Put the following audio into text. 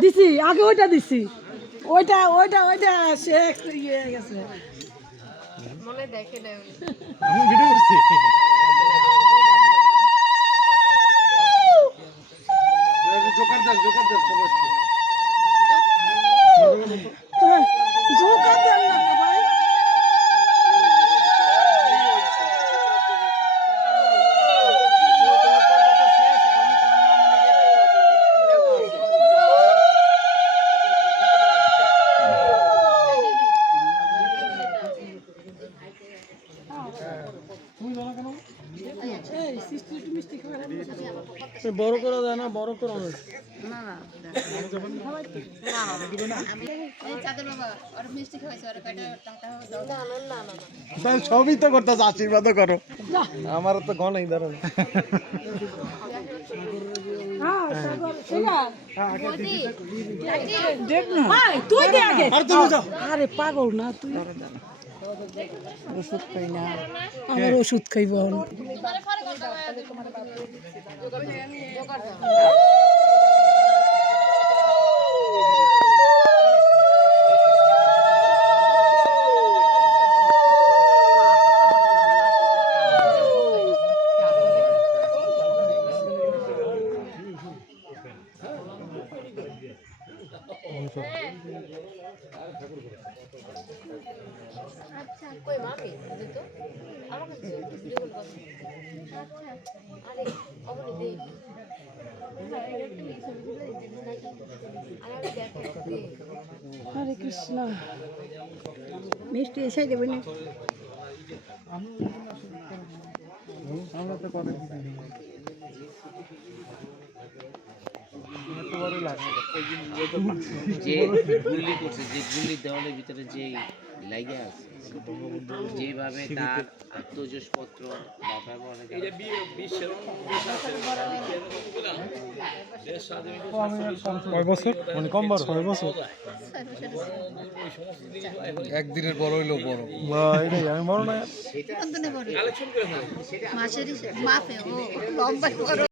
দিছি আগে ওইটা দিছি ওইটা ওইটা ওইটা সে ইয়ে গেছে মনে দেখে না আমি ভিডিও করছি জোকার দাও সবাই জোকার দাও না ভাই বড় করা যায় না বড় করা না সবই তো করতে আশীর্বাদ করো আমার তো গনাই ধরো আরে পাগল না তুই ওষুধ খাই না আমার ওষুধ খাইব আচ্ছা কই মামি তো আমাকে ভিডিও কল করো আচ্ছা আরে অবনি দে হরে কৃষ্ণ মিষ্টি এসে দেবে না আমরা তো করে যে গুলি করছে যে গুলি দেওয়ালের ভিতরে যে লাগে আছে যেভাবে তার আত্মজোশপত্র বা ব্যবহার কয় বছর মানে কম বড় 6 বছর একদিনের বড় হইলো বড় এটাই আমি বড় না মাসেরই মাপে ও লম্বা